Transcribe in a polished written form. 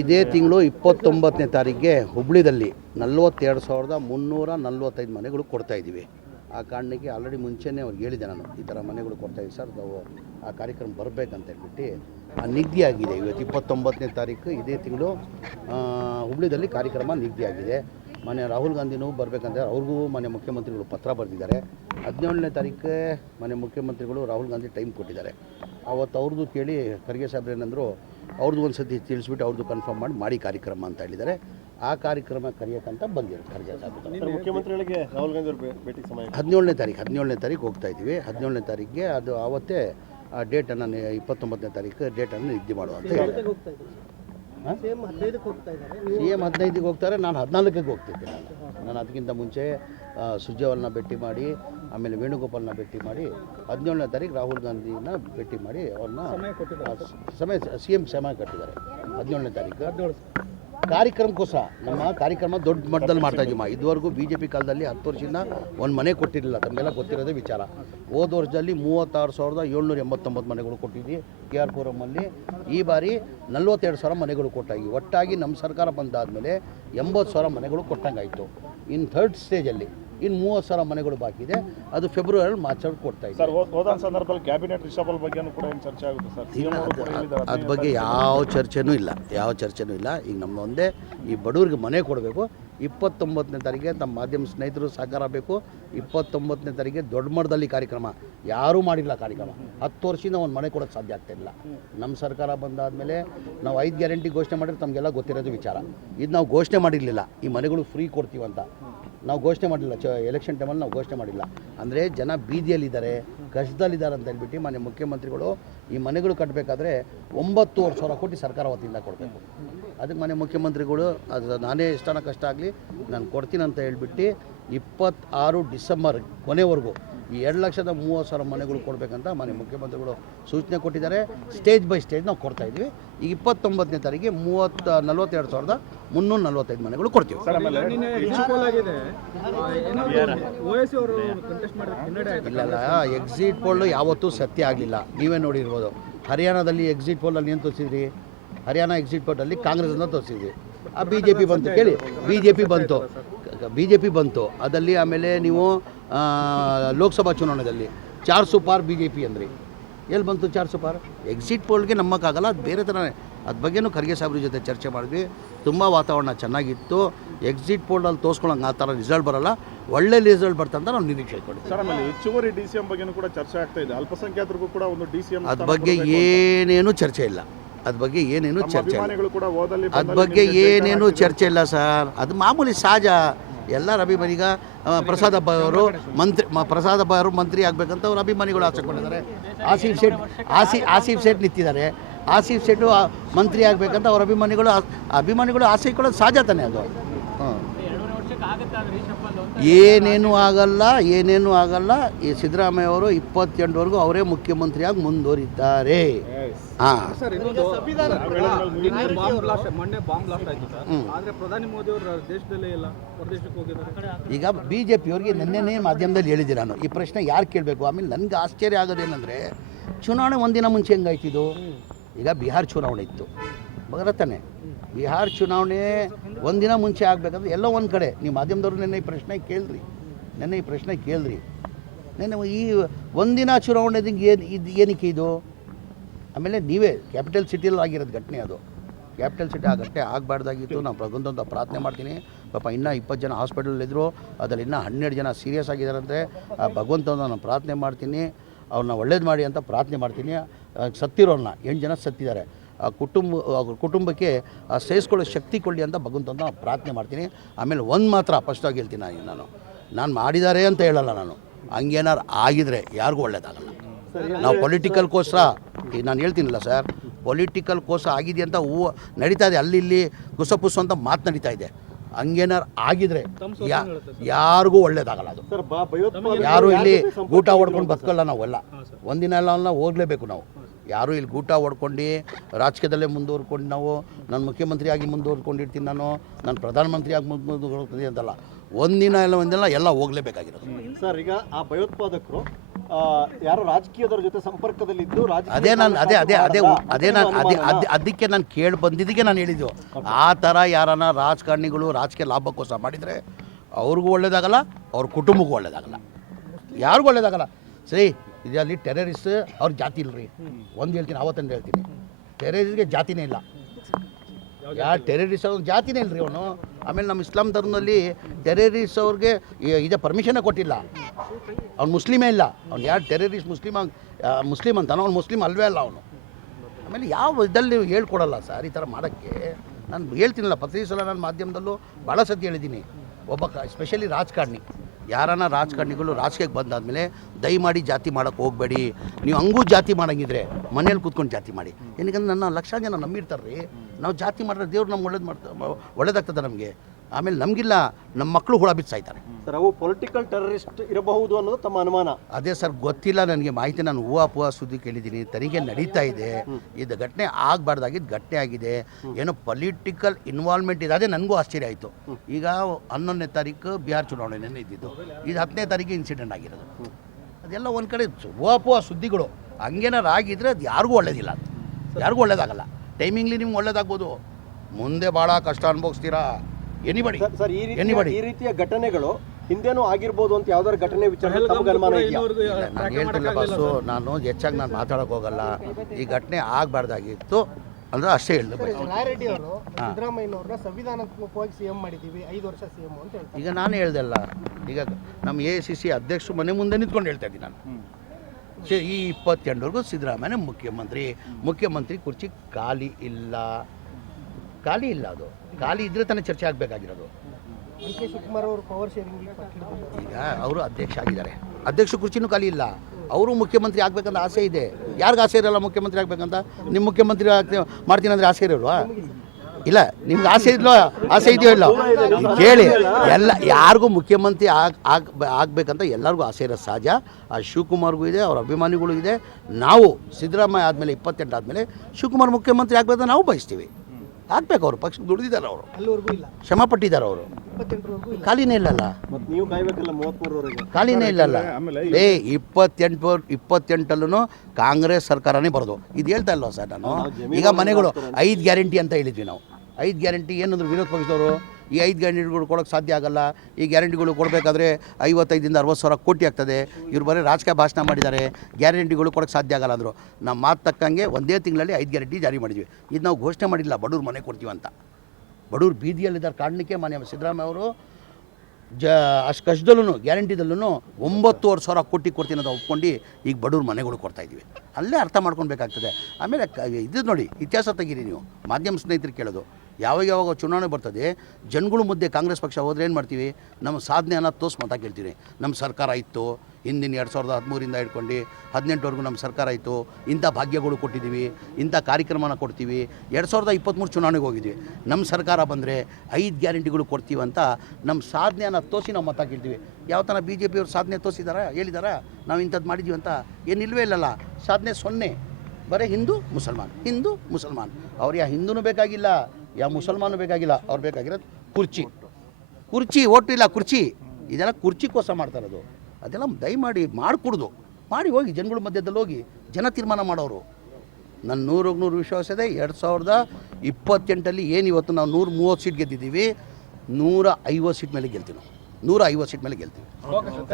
ಇದೇ ತಿಂಗಳು 29ನೇ ತಾರೀಕಿಗೆ ಹುಬ್ಳಿದಲ್ಲಿ 42,345 ಮನೆಗಳು ಕೊಡ್ತಾ ಇದ್ದೀವಿ. ಆ ಕಾರಣಕ್ಕೆ ಆಲ್ರೆಡಿ ಮುಂಚೆನೇ ಅವ್ರಿಗೆ ಹೇಳಿದೆ ನಾನು, ಈ ಥರ ಮನೆಗಳು ಕೊಡ್ತಾಯಿದ್ದೀವಿ ಸರ್, ನಾವು ಆ ಕಾರ್ಯಕ್ರಮ ಬರಬೇಕಂತ ಹೇಳ್ಬಿಟ್ಟು ಆ ನಿಗದಿಯಾಗಿದೆ. ಇವತ್ತು 29ನೇ ತಾರೀಕು ಇದೇ ತಿಂಗಳು ಹುಬ್ಳಿದಲ್ಲಿ ಕಾರ್ಯಕ್ರಮ ನಿಗದಿಯಾಗಿದೆ. ಮನೆ ರಾಹುಲ್ ಗಾಂಧಿನೂ ಬರಬೇಕಂದ್ರೆ ಅವ್ರಿಗೂ ಮನೆ ಮುಖ್ಯಮಂತ್ರಿಗಳು ಪತ್ರ ಬರೆದಿದ್ದಾರೆ. 17ನೇ ತಾರೀಕು ಮನೆ ಮುಖ್ಯಮಂತ್ರಿಗಳು ರಾಹುಲ್ ಗಾಂಧಿ ಟೈಮ್ ಕೊಟ್ಟಿದ್ದಾರೆ. ಅವತ್ತು ಅವ್ರದ್ದು ಕೇಳಿ ಖರ್ಗೆ ಸಾಹೇಬ್ರು ಏನಂದರು, ಅವ್ರದ್ದು ಒಂದು ಸತಿ ತಿಳಿಸ್ಬಿಟ್ಟು ಅವ್ರದ್ದು ಕನ್ಫರ್ಮ್ ಮಾಡಿ ಕಾರ್ಯಕ್ರಮ ಅಂತ ಹೇಳಿದ್ದಾರೆ. ಆ ಕಾರ್ಯಕ್ರಮ ಕರೆಯೋಕ್ಕಂತ ಬಂದಿರೋದು ಖರ್ಗೆ ಸಾಹೇಬ್ರು. ಮುಖ್ಯಮಂತ್ರಿಗಳಿಗೆ ರಾಹುಲ್ ಗಾಂಧಿ ಅವ್ರ ಭೇಟಿ ಸಮಯ 17ನೇ ತಾರೀಕು ಹೋಗ್ತಾ ಇದ್ದೀವಿ. 17ನೇ ತಾರೀಕಿಗೆ ಅದು ಆವತ್ತೇ ಆ ಡೇಟನ್ನು 29ನೇ ತಾರೀಕು ಡೇಟನ್ನು ನಿಗದಿ ಮಾಡುವಂತ ಹೇಳಿದೆ. CM 15ಗೆ ಹೋಗ್ತಾರೆ, ನಾನು 14ಕ್ಕೆ ಹೋಗ್ತಿದ್ದೆ. ನಾನು ಅದಕ್ಕಿಂತ ಮುಂಚೆ ಸುರ್ಜೇವಾಲನ ಭೇಟಿ ಮಾಡಿ, ಆಮೇಲೆ ವೇಣುಗೋಪಾಲ್ನ ಭೇಟಿ ಮಾಡಿ, 17ನೇ ತಾರೀಕು ರಾಹುಲ್ ಗಾಂಧಿನ ಭೇಟಿ ಮಾಡಿ ಅವ್ರನ್ನ ಸಮಯ CM ಸಮಯ ಕಟ್ಟಿದ್ದಾರೆ. 17ನೇ ತಾರೀಕು ಕಾರ್ಯಕ್ರಮಕ್ಕೋಸ್ಕರ ನಮ್ಮ ಕಾರ್ಯಕ್ರಮ ದೊಡ್ಡ ಮಟ್ಟದಲ್ಲಿ ಮಾಡ್ತಾಯಿದ್ದೀವಿ. ಇದುವರೆಗೂ BJP ಕಾಲದಲ್ಲಿ 10 ವರ್ಷದಿಂದ ಒಂದು ಮನೆ ಕೊಟ್ಟಿರಲಿಲ್ಲ, ತಮಗೆಲ್ಲ ಗೊತ್ತಿರೋದೇ ವಿಚಾರ. ಹೋದ ವರ್ಷದಲ್ಲಿ 36,789 ಮನೆಗಳು ಕೊಟ್ಟಿದ್ವಿ KR ಪುರಮಲ್ಲಿ. ಈ ಬಾರಿ 42,000 ಮನೆಗಳು ಕೊಟ್ಟಾಗಿ, ಒಟ್ಟಾಗಿ ನಮ್ಮ ಸರ್ಕಾರ ಬಂದಾದಮೇಲೆ 80,000 ಮನೆಗಳು ಕೊಟ್ಟಂಗಾಯಿತು. ಇನ್ನು ಥರ್ಡ್ ಸ್ಟೇಜಲ್ಲಿ ಇನ್ನು 30,000 ಮನೆಗಳು ಬಾಕಿ ಇದೆ. ಅದು ಫೆಬ್ರವರಿಯಲ್ಲಿ ಮಾರ್ಚಲ್ಲಿ ಕೊಡ್ತಾ ಇದೆ. ಹೋದ ಸಂದರ್ಭದಲ್ಲಿ ಕ್ಯಾಬಿನೆಟ್ ರಿಷಬಲ್ ಬಗ್ಗೆ ಕೂಡ ಏನು ಚರ್ಚೆ ಆಗುತ್ತೆ ಸರ್? ಅದ್ರ ಬಗ್ಗೆ ಯಾವ ಚರ್ಚೆನೂ ಇಲ್ಲ. ಈಗ ನಮ್ಮ ಒಂದೇ ಈ ಬಡವರಿಗೆ ಮನೆ ಕೊಡಬೇಕು. 29ನೇ ತಾರೀಕಿಗೆ ತಮ್ಮ ಮಾಧ್ಯಮ ಸ್ನೇಹಿತರು ಸಹಕಾರ ಬೇಕು. 29ನೇ ತಾರೀಕಿಗೆ ದೊಡ್ಡ ಮಟ್ಟದಲ್ಲಿ ಕಾರ್ಯಕ್ರಮ ಯಾರೂ ಮಾಡಿಲ್ಲ. ಕಾರ್ಯಕ್ರಮ 10 ವರ್ಷದಿಂದ ಒಂದು ಮನೆ ಕೊಡೋಕ್ಕೆ ಸಾಧ್ಯ ಆಗ್ತಾಯಿಲ್ಲ. ನಮ್ಮ ಸರ್ಕಾರ ಬಂದಾದಮೇಲೆ ನಾವು 5 ಗ್ಯಾರಂಟಿ ಘೋಷಣೆ ಮಾಡಿದ್ರೆ ತಮಗೆಲ್ಲ ಗೊತ್ತಿರೋದು ವಿಚಾರ. ಇದು ನಾವು ಘೋಷಣೆ ಮಾಡಿರಲಿಲ್ಲ, ಈ ಮನೆಗಳು ಫ್ರೀ ಕೊಡ್ತೀವಂತ ನಾವು ಘೋಷಣೆ ಮಾಡಿಲ್ಲ. ಎಲೆಕ್ಷನ್ ಟೈಮಲ್ಲಿ ನಾವು ಘೋಷಣೆ ಮಾಡಿಲ್ಲ. ಅಂದರೆ ಜನ ಬೀದಿಯಲ್ಲಿದ್ದಾರೆ, ಕಷ್ಟದಲ್ಲಿದ್ದಾರೆ ಅಂತ ಹೇಳ್ಬಿಟ್ಟು ಮನೆ ಮುಖ್ಯಮಂತ್ರಿಗಳು ಈ ಮನೆಗಳು ಕಟ್ಟಬೇಕಾದ್ರೆ 9,500 ಕೋಟಿ ಸರ್ಕಾರ ವತಿಯಿಂದ ಕೊಡಬೇಕು. ಅದಕ್ಕೆ ಮನೆ ಮುಖ್ಯಮಂತ್ರಿಗಳು ಅದು ನಾನೇ ಎಷ್ಟನ ಕಷ್ಟ ಆಗಲಿ ನಾನು ಕೊಡ್ತೀನಿ ಅಂತ ಹೇಳ್ಬಿಟ್ಟು 26 ಡಿಸೆಂಬರ್ ಕೊನೆವರೆಗೂ ಈ 2,30,000 ಮನೆಗಳು ಕೊಡಬೇಕಂತ ಮನೆ ಮುಖ್ಯಮಂತ್ರಿಗಳು ಸೂಚನೆ ಕೊಟ್ಟಿದ್ದಾರೆ. ಸ್ಟೇಜ್ ಬೈ ಸ್ಟೇಜ್ ನಾವು ಕೊಡ್ತಾಯಿದ್ವಿ. ಈಗ 29ನೇ ತಾರೀಕಿಗೆ 42,345 ಮನೆಗಳು ಕೊಡ್ತೀವಿ. ಇಲ್ಲ, ಎಕ್ಸಿಟ್ ಪೋಲ್ ಯಾವತ್ತೂ ಸತ್ಯ ಆಗಲಿಲ್ಲ. ನೀವೇ ನೋಡಿರ್ಬೋದು. ಹರಿಯಾಣದಲ್ಲಿ ಎಕ್ಸಿಟ್ ಪೋಲಲ್ಲಿ ಏನು ತೋರಿಸಿದ್ರಿ? ಹರಿಯಾಣ ಎಕ್ಸಿಟ್ ಪೋಲಲ್ಲಿ ಕಾಂಗ್ರೆಸ್ನ ತೋರಿಸಿದ್ವಿ. ಆ BJP ಬಂತು, ಕೇಳಿ, BJP ಬಂತು ಅದಲ್ಲಿ. ಆಮೇಲೆ ನೀವು ಲೋಕಸಭಾ ಚುನಾವಣೆಯಲ್ಲಿ 400 ಪಾರ್ BJP ಅಂದ್ರಿ. ಎಲ್ಲಿ ಬಂತು 400 ಪಾರ್? ಎಕ್ಸಿಟ್ ಪೋಲ್ಗೆ ನಮ್ಮಕ್ಕಾಗಲ್ಲ, ಅದು ಬೇರೆ ಥರ. ಅದ್ರ ಬಗ್ಗೆನೂ ಖರ್ಗೆ ಸಾಹೇಬ್ರ ಜೊತೆ ಚರ್ಚೆ ಮಾಡಿದ್ವಿ. ತುಂಬ ವಾತಾವರಣ ಚೆನ್ನಾಗಿತ್ತು. ಎಕ್ಸಿಟ್ ಪೋಲಲ್ಲಿ ತೋರಿಸ್ಕೊಳ್ಳೋಂಗೆ ಆ ಥರ ರಿಸಲ್ಟ್ ಬರೋಲ್ಲ, ಒಳ್ಳೆ ರಿಸಲ್ಟ್ ಬರ್ತಂತ ನಾವು ನಿರೀಕ್ಷೆ ಇಟ್ಕೊಂಡಿದ್ದೀವಿ. ಸರ್, ಆಮೇಲೆ ಹೆಚ್ಚುವರಿ DCM ಬಗ್ಗೆನೂ ಕೂಡ ಚರ್ಚೆ ಆಗ್ತಾ ಇದೆ. ಅಲ್ಪಸಂಖ್ಯಾತರಿಗೂ ಕೂಡ ಒಂದು DCM ಅದ್ರ ಬಗ್ಗೆ ಏನೇನೂ ಚರ್ಚೆ ಇಲ್ಲ. ಅದ್ರ ಬಗ್ಗೆ ಏನೇನು ಚರ್ಚೆ ಇಲ್ಲ ಸರ್. ಅದು ಮಾಮೂಲಿ ಸಹಜ. ಎಲ್ಲರ ಅಭಿಮಾನಿಗ ಪ್ರಸಾದ್ ಹಬ್ಬ ಅವರು ಮಂತ್ರಿ ಆಗಬೇಕಂತ ಅವ್ರ ಅಭಿಮಾನಿಗಳು ಆಸೆ ಪಟ್ಟಿದ್ದಾರೆ. ಆಸಿಫ್ ಸೇಠ್ ನಿಂತಿದ್ದಾರೆ. ಆಸಿಫ್ ಸೇಠು ಮಂತ್ರಿ ಆಗಬೇಕಂತ ಅವ್ರ ಅಭಿಮಾನಿಗಳು ಆಸೆ ಇಟ್ಕೊಳ್ಳೋದು ಸಹಜ ತಾನೆ. ಅದು ಏನೇನು ಆಗಲ್ಲ. ಈ ಸಿದ್ದರಾಮಯ್ಯ ಅವರು 28ವರೆಗೂ ಅವರೇ ಮುಖ್ಯಮಂತ್ರಿಯಾಗಿ ಮುಂದುವರಿದ್ದಾರೆ. ಈಗ BJP ಅವ್ರಿಗೆ ನಿನ್ನೆ ಮಾಧ್ಯಮದಲ್ಲಿ ಹೇಳಿದ್ದೆ ನಾನು. ಈ ಪ್ರಶ್ನೆ ಯಾರು ಕೇಳಬೇಕು? ಆಮೇಲೆ ನನಗೆ ಆಶ್ಚರ್ಯ ಆಗೋದೇನೆಂದರೆ, ಚುನಾವಣೆ ಒಂದಿನ ಮುಂಚೆ ಹೆಂಗಾಯ್ತಿದ್ದು? ಈಗ ಬಿಹಾರ್ ಚುನಾವಣೆ ಇತ್ತು, ಬರತ್ತಾನೆ. ಬಿಹಾರ್ ಚುನಾವಣೆ ಒಂದಿನ ಮುಂಚೆ ಆಗಬೇಕಂದ್ರೆ ಎಲ್ಲೋ ಒಂದು ಕಡೆ ನೀವು ಮಾಧ್ಯಮದವರು ನೆನ್ನೆ ಈ ಪ್ರಶ್ನೆ ಕೇಳಿದ್ರಿ. ನೆನ್ನೆ ಈ ಒಂದಿನ ಚುನಾವಣೆಗೆ ಏನಕ್ಕೆ ಇದು? ಆಮೇಲೆ ನೀವೇ ಕ್ಯಾಪಿಟಲ್ ಸಿಟಿಯಲ್ಲಿ ಆಗಿರೋದು ಘಟನೆ. ಅದು ಕ್ಯಾಪಿಟಲ್ ಸಿಟಿ ಆ ಘಟನೆ ಆಗಬಾರ್ದಾಗಿತ್ತು. ನಾನು ಭಗವಂತ ಪ್ರಾರ್ಥನೆ ಮಾಡ್ತೀನಿ. ಪಾಪ ಇನ್ನೂ 20 ಜನ ಹಾಸ್ಪಿಟಲಲ್ಲಿದ್ದರು, ಅದರಲ್ಲಿ ಇನ್ನೂ 12 ಜನ ಸೀರಿಯಸ್ ಆಗಿದ್ದಾರಂತೆ. ಆ ಭಗವಂತನ ನಾನು ಪ್ರಾರ್ಥನೆ ಮಾಡ್ತೀನಿ, ಅವ್ರನ್ನ ಒಳ್ಳೇದು ಮಾಡಿ ಅಂತ ಪ್ರಾರ್ಥನೆ ಮಾಡ್ತೀನಿ. ಸತ್ತಿರೋರನ್ನ 8 ಜನ ಸತ್ತಿದ್ದಾರೆ. ಆ ಕುಟುಂಬಕ್ಕೆ ಸೇರಿಸ್ಕೊಳ್ಳೋ ಶಕ್ತಿ ಕೊಡಲಿ ಅಂತ ಭಗವಂತನ ಪ್ರಾರ್ಥನೆ ಮಾಡ್ತೀನಿ. ಆಮೇಲೆ ಒಂದು ಮಾತ್ರ ಸ್ಪಷ್ಟವಾಗಿ ಹೇಳ್ತೀನಿ, ನಾನು ಮಾಡಿದ್ದಾರೆ ಅಂತ ಹೇಳಲ್ಲ. ನಾನು ಹಂಗೇನಾರು ಆಗಿದ್ರೆ ಯಾರಿಗೂ ಒಳ್ಳೇದಾಗಲ್ಲ. ನಾವು ಪೊಲಿಟಿಕಲ್ಗೋಸ್ಕರ ನಾನು ಹೇಳ್ತೀನಿಲ್ಲ ಸರ್, ಪೊಲಿಟಿಕಲ್ಗೋಸ್ಕರ ಆಗಿದೆ ಅಂತ ನಡೀತಾ ಇದೆ. ಅಲ್ಲಿ ಇಲ್ಲಿ ಗುಸಪುಸು ಅಂತ ಮಾತು ನಡೀತಾ ಇದೆ. ಹಂಗೇನಾರು ಆಗಿದ್ರೆ ಯಾರಿಗೂ ಒಳ್ಳೇದಾಗಲ್ಲ. ಅದು ಯಾರು ಇಲ್ಲಿ ಊಟ ಹೊಡ್ಕೊಂಡು ಬದುಕಲ್ಲ. ನಾವೆಲ್ಲ ಒಂದಿನ ಎಲ್ಲ ಹೋಗಲೇಬೇಕು. ನಾವು ಯಾರೂ ಇಲ್ಲಿ ಗೂಟ ಹೊಡ್ಕೊಂಡು ರಾಜಕೀಯದಲ್ಲೇ ಮುಂದುವರ್ಕೊಂಡು ನಾನು ಮುಖ್ಯಮಂತ್ರಿಯಾಗಿ ಮುಂದುವರ್ಕೊಂಡಿರ್ತೀನಿ, ನಾನು ಪ್ರಧಾನಮಂತ್ರಿಯಾಗಿ ಮುಂದುವರ್ತೀನಿ ಅಂತಲ್ಲ. ಒಂದಿನ ಎಲ್ಲ ಹೋಗಲೇಬೇಕಾಗಿರೋದು. ಸರ್, ಈಗ ಆ ಭಯೋತ್ಪಾದಕರು ಯಾರು ರಾಜಕೀಯದವ್ರ ಜೊತೆ ಸಂಪರ್ಕದಲ್ಲಿದ್ದು ಅದಕ್ಕೆ ನಾನು ಕೇಳಿ ಬಂದಿದ್ದಕ್ಕೆ ನಾನು ಹೇಳಿದ್ದು, ಆ ಥರ ಯಾರನ್ನ ರಾಜಕಾರಣಿಗಳು ರಾಜಕೀಯ ಲಾಭಕ್ಕೋಸ್ಕರ ಮಾಡಿದರೆ ಅವ್ರಿಗೂ ಒಳ್ಳೇದಾಗಲ್ಲ, ಅವ್ರ ಕುಟುಂಬಕ್ಕೂ ಒಳ್ಳೇದಾಗಲ್ಲ, ಯಾರಿಗೂ ಒಳ್ಳೇದಾಗಲ್ಲ. ಸರಿ, ಇದರಲ್ಲಿ ಟೆರರಿಸ್ಟ್ ಅವ್ರ ಜಾತಿ ಇಲ್ಲರಿ. ಒಂದು ಹೇಳ್ತೀನಿ, ಅವತ್ತಂದು ಹೇಳ್ತೀನಿ, ಟೆರರಿಸ್ಟ್ಗೆ ಜಾತಿನೇ ಇಲ್ಲ. ಯಾರು ಟೆರರಿಸ್ಟ್ ಅವ್ರ ಜಾತಿನೇ ಇಲ್ಲರಿ ಅವನು. ಆಮೇಲೆ ನಮ್ಮ ಇಸ್ಲಾಂ ಧರ್ಮದಲ್ಲಿ ಟೆರರಿಸ್ಟ್ ಅವ್ರಿಗೆ ಇದೆ ಪರ್ಮಿಷನ್ನೇ ಕೊಟ್ಟಿಲ್ಲ. ಅವ್ನು ಮುಸ್ಲಿಮೇ ಇಲ್ಲ. ಅವ್ನು ಯಾರು ಟೆರರಿಸ್ಟ್ ಮುಸ್ಲಿಮ್ ಅಂತಾನೋ, ಅವ್ನು ಮುಸ್ಲಿಮ್ ಅಲ್ವೇ ಅಲ್ಲ ಅವನು. ಆಮೇಲೆ ಯಾವ ಇದರಲ್ಲಿ ಹೇಳ್ಕೊಡಲ್ಲ ಸರ್ ಈ ಥರ ಮಾಡೋಕ್ಕೆ. ನಾನು ಹೇಳ್ತೀನಲ್ಲ, ಪ್ರತಿ ಸಲ ನಾನು ಮಾಧ್ಯಮದಲ್ಲೂ ಭಾಳ ಸತಿ ಹೇಳಿದ್ದೀನಿ, ಒಬ್ಬ ಸ್ಪೆಷಲಿ ರಾಜಕಾರಣಿ, ಯಾರನ್ನ ರಾಜಕಾರಣಿಗಳು ರಾಜಕೀಯಕ್ಕೆ ಬಂದಾದಮೇಲೆ ದಯಮಾಡಿ ಜಾತಿ ಮಾಡೋಕ್ಕೆ ಹೋಗಬೇಡಿ. ನೀವು ಹಂಗೂ ಜಾತಿ ಮಾಡೋಂಗಿದ್ರೆ ಮನೇಲಿ ಕೂತ್ಕೊಂಡು ಜಾತಿ ಮಾಡಿ. ಏನಕ್ಕಂದ್ರೆ ನನ್ನ ಲಕ್ಷ ಜನ ನಂಬಿರ್ತಾರೆ ರೀ. ನಾವು ಜಾತಿ ಮಾಡಿದ್ರೆ ದೇವ್ರು ನಮ್ಗೆ ಒಳ್ಳೇದಾಗ್ತದೆ ನಮಗೆ. ಆಮೇಲೆ ನಮಗಿಲ್ಲ, ನಮ್ಮ ಮಕ್ಕಳು ಹುಳ ಬಿಚ್ಚಾಯ್ತಾರೆ ಸರ್. ಅವು ಪೊಲಿಟಿಕಲ್ ಟೆರರಿಸ್ಟ್ ಇರಬಹುದು ಅನ್ನೋದು ತಮ್ಮ ಅನುಮಾನ. ಅದೇ ಸರ್, ಗೊತ್ತಿಲ್ಲ ನನಗೆ ಮಾಹಿತಿ. ನಾನು ಹೂವು ಸುದ್ದಿ ಕೇಳಿದ್ದೀನಿ, ತನಿಖೆ ನಡೀತಾ ಇದೆ. ಇದು ಘಟನೆ ಆಗಬಾರ್ದಾಗಿದ್ದು ಘಟನೆ ಆಗಿದೆ. ಏನೋ ಪೊಲಿಟಿಕಲ್ ಇನ್ವಾಲ್ವ್ಮೆಂಟ್ ಇದೆ. ಅದೇ ನನಗೂ ಆಶ್ಚರ್ಯ ಆಯಿತು. ಈಗ 11ನೇ ತಾರೀಕು ಬಿಹಾರ ಚುನಾವಣೆನೇ ಇದ್ದಿದ್ದು, ಇದು 10ನೇ ತಾರೀಕು ಇನ್ಸಿಡೆಂಟ್ ಆಗಿರೋದು. ಅದೆಲ್ಲ ಒಂದು ಕಡೆ ಹೂವು ಸುದ್ದಿಗಳು ಹಂಗೇನಾರು ಆಗಿದ್ರೆ ಅದು ಯಾರಿಗೂ ಒಳ್ಳೇದಿಲ್ಲ, ಯಾರಿಗೂ ಒಳ್ಳೇದಾಗಲ್ಲ. ಟೈಮಿಂಗ್ಲಿ ನಿಮ್ಗೆ ಒಳ್ಳೇದಾಗ್ಬೋದು, ಮುಂದೆ ಭಾಳ ಕಷ್ಟ ಅನುಭವಿಸ್ತೀರಾ. ಎನಿಬಡಿ ಸರ್, ಈ ರೀತಿಯ ಘಟನೆಗಳು ಹಿಂದೆನೂ ಆಗಿರ್ಬೋದು ಅಂತ ಯಾವ್ದಾದ್ರು ಘಟನೆ ವಿಚಾರ ಅನುಮಾನ ಇದೆಯಾ? ನಾನು ಹೇಳ್ತಿಲ್ಲ ಬಸ್ಸು, ನಾನು ಹೆಚ್ಚಾಗಿ ನಾನು ಮಾತಾಡೋಕೆ ಹೋಗಲ್ಲ. ಈ ಘಟನೆ ಆಗಬಾರ್ದಾಗಿತ್ತು ಅಂದ್ರೆ ಅಷ್ಟೇ ಹೇಳಿದೆ. ರೆಡ್ಡಿ ಅವರು ಸಿದ್ದರಾಮಯ್ಯನವ್ರನ್ನ ಸಂವಿಧಾನಾತ್ಮಕವಾಗಿ ಸಿಎಂ ಮಾಡಿದ್ದೀವಿ, 5 ವರ್ಷ ಸಿಎಂ ಅಂತ ಹೇಳ್ತಾರೆ. ಈಗ ನಾನು ಹೇಳ್ದಲ್ಲ, ಈಗ ನಮ್ಮ AICC ಅಧ್ಯಕ್ಷರು ಮನೆ ಮುಂದೆ ನಿಂತ್ಕೊಂಡು ಹೇಳ್ತಾ ಇದ್ದೀನಿ ನಾನು. ಈ 28ವರೆಗೂ ಸಿದ್ದರಾಮಯ್ಯ ಮುಖ್ಯಮಂತ್ರಿ ಕುರ್ಚಿ ಖಾಲಿ ಇಲ್ಲ. ಅದು ಖಾಲಿ ಇದ್ರೆ ತಾನೇ ಚರ್ಚೆ ಆಗಬೇಕಾಗಿರೋದು. DK ಶಿವಕುಮಾರ್ ಅವರು ಪವರ್ ಶೇರಿಂಗ್ ಈಗ ಅವರು ಅಧ್ಯಕ್ಷ ಆಗಿದ್ದಾರೆ, ಅಧ್ಯಕ್ಷ ಕುರ್ಚಿನೂ ಖಾಲಿ ಇಲ್ಲ. ಅವರು ಮುಖ್ಯಮಂತ್ರಿ ಆಗ್ಬೇಕಂತ ಆಸೆ ಇದೆ. ಯಾರಿಗೂ ಆಸೆ ಇರಲ್ಲ ಮುಖ್ಯಮಂತ್ರಿ ಆಗ್ಬೇಕಂತ? ನಿಮ್ಮ ಮುಖ್ಯಮಂತ್ರಿ ಮಾಡ್ತೀನಿ ಅಂದರೆ ಆಸೆ ಇರೋಲ್ವಾ? ಇಲ್ಲ, ನಿಮ್ಗೆ ಆಸೆ ಇದೆಯೋ ಇಲ್ಲ ಕೇಳಿ. ಎಲ್ಲ ಯಾರಿಗೂ ಮುಖ್ಯಮಂತ್ರಿ ಆಗಬೇಕಂತ ಎಲ್ಲರಿಗೂ ಆಸೆ ಇರೋದು ಸಹಜ. ಆ ಶಿವಕುಮಾರ್ಗೂ ಇದೆ, ಅವ್ರ ಅಭಿಮಾನಿಗಳು ಇದೆ. ನಾವು ಸಿದ್ದರಾಮಯ್ಯ ಆದಮೇಲೆ 28 ಆದಮೇಲೆ ಶಿವಕುಮಾರ್ ಮುಖ್ಯಮಂತ್ರಿ ಆಗಬೇಕಂತ ನಾವು ಬಯಸ್ತೀವಿ. ಆಗ್ಬೇಕು. ಅವರು ಪಕ್ಷ ದುಡಿದಿದ್ದಾರೆ, ಅವರು ಅಲ್ಲಿವರೆಗೂ ಇಲ್ಲ, ಶ್ರಮ ಪಟ್ಟಿದ್ದಾರೆ. ಅವರು 28ರವರೆಗೂ ಇಲ್ಲ, ಖಾಲಿನೇ ಇಲ್ಲಲ್ಲ, ನೀವು ಕಾಯ್ಬೇಕಲ್ಲ 33ರವರೆಗೆ. ಖಾಲಿನೇ ಇಲ್ಲಲ್ಲ. 28ಅಲ್ಲೂ ಕಾಂಗ್ರೆಸ್ ಸರ್ಕಾರನೇ ಬರೋದು. ಇದು ಹೇಳ್ತಾ ಇಲ್ವಾ ಸರ್ ನಾನು? ಈಗ ಮನೆಗಳು 5 ಗ್ಯಾರಂಟಿ ಅಂತ ಹೇಳಿದ್ವಿ ನಾವು. 5 ಗ್ಯಾರಂಟಿ ಏನಂದ್ರೆ ವಿರೋಧ ಪಕ್ಷದವರು ಈ 5 ಗ್ಯಾರಂಟಿಗಳು ಕೊಡೋಕ್ಕೆ ಸಾಧ್ಯ ಆಗಲ್ಲ. ಈ ಗ್ಯಾರಂಟಿಗಳು ಕೊಡಬೇಕಾದ್ರೆ 55ರಿಂದ 60 ಸಾವಿರ ಕೋಟಿ ಆಗ್ತದೆ. ಇವ್ರು ಬರೀ ರಾಜಕೀಯ ಭಾಷಣ ಮಾಡಿದ್ದಾರೆ, ಗ್ಯಾರಂಟಿಗಳು ಕೊಡೋಕ್ಕೆ ಸಾಧ್ಯ ಆಗಲ್ಲ ಅಂದರು. ನಮ್ಮ ಮಾತು ತಕ್ಕಂಗೆ ಒಂದೇ ತಿಂಗಳಲ್ಲಿ 5 ಗ್ಯಾರಂಟಿ ಜಾರಿ ಮಾಡಿದ್ವಿ. ಇದು ನಾವು ಘೋಷಣೆ ಮಾಡಿಲ್ಲ ಬಡವ್ರ ಮನೆ ಕೊಡ್ತೀವಂತ. ಬಡವ್ರು ಬೀದಿಯಲ್ಲಿದ್ದಾರೆ ಕಾರಣಕ್ಕೆ ಮಾನ್ಯ ಸಿದ್ದರಾಮಯ್ಯ ಅವರು ಅಷ್ಟು ಕಷ್ಟದಲ್ಲೂ ಗ್ಯಾರಂಟಿದಲ್ಲೂ 9,500 ಕೋಟಿ ಕೊಡ್ತೀನಿ ಅಂತ ಒಪ್ಕೊಂಡು ಈಗ ಬಡವ್ರ ಮನೆಗಳು ಕೊಡ್ತಾಯಿದ್ವಿ. ಅಲ್ಲೇ ಅರ್ಥ ಮಾಡ್ಕೊಳ್ಬೇಕಾಗ್ತದೆ. ಆಮೇಲೆ ಇದು ನೋಡಿ, ಇತಿಹಾಸ ತೆಗೀರಿ ನೀವು, ಮಾಧ್ಯಮ ಸ್ನೇಹಿತರು ಕೇಳೋದು. ಯಾವಾಗ ಚುನಾವಣೆ ಬರ್ತದೆ, ಜನಗಳು ಮುದ್ದೆ ಕಾಂಗ್ರೆಸ್ ಪಕ್ಷ ಹೋದ್ರೆ ಏನು ಮಾಡ್ತೀವಿ? ನಮ್ಮ ಸಾಧನೆಯನ್ನು ತೋರಿಸಿ ಮತ ಕೇಳ್ತೀವಿ. ನಮ್ಮ ಸರ್ಕಾರ ಇತ್ತು ಹಿಂದಿನ 2013ರಿಂದ ಹಿಡ್ಕೊಂಡು 18ವರೆಗೂ ನಮ್ಮ ಸರ್ಕಾರ ಇತ್ತು, ಇಂಥ ಭಾಗ್ಯಗಳು ಕೊಟ್ಟಿದ್ದೀವಿ, ಇಂಥ ಕಾರ್ಯಕ್ರಮನ ಕೊಡ್ತೀವಿ. 2023 ಚುನಾವಣೆಗೆ ಹೋಗಿದ್ವಿ, ನಮ್ಮ ಸರ್ಕಾರ ಬಂದರೆ 5 ಗ್ಯಾರಂಟಿಗಳು ಕೊಡ್ತೀವಿ ಅಂತ ನಮ್ಮ ಸಾಧನೆಯನ್ನು ತೋರಿಸಿ ನಾವು ಮತ ಕೇಳ್ತೀವಿ. ಯಾವ ಥರ BJP ಅವ್ರು ಸಾಧನೆ ತೋರಿಸಿದಾರ, ಹೇಳಿದಾರ ನಾವು ಇಂಥದ್ದು ಮಾಡಿದ್ದೀವಿ ಅಂತ? ಏನಿಲ್ವೇ ಇಲ್ಲಲ್ಲ. ಸಾಧನೆ 0. ಬರೀ ಹಿಂದೂ ಮುಸಲ್ಮಾನ್. ಅವ್ರು ಯಾವ ಹಿಂದೂನೂ ಬೇಕಾಗಿಲ್ಲ, ಯಾವ ಮುಸಲ್ಮಾನು ಬೇಕಾಗಿಲ್ಲ. ಅವ್ರು ಬೇಕಾಗಿರೋದು ಕುರ್ಚಿ ಓಟು ಇಲ್ಲ, ಕುರ್ಚಿ. ಇದೆಲ್ಲ ಕುರ್ಚಿಗೋಸ್ಕರ ಮಾಡ್ತಾ ಇರೋದು. ಅದೆಲ್ಲ ದಯಮಾಡಿ ಮಾಡಿಕೊಡ್ದು ಮಾಡಿ ಹೋಗಿ ಜನಗಳ ಮಧ್ಯದಲ್ಲಿ ಹೋಗಿ ಜನ ತೀರ್ಮಾನ ಮಾಡೋರು. ನನ್ನ 100 ವಿಶ್ವಾಸ ಇದೆ. 2028 ಏನು ಇವತ್ತು ನಾವು 130 ಸೀಟ್ ಗೆದ್ದಿದ್ದೀವಿ, 150 ಸೀಟ್ ಮೇಲೆ ಗೆಲ್ತೀವಿ. ನಾವು 150 ಸೀಟ್ ಮೇಲೆ ಗೆಲ್ತೀವಿ.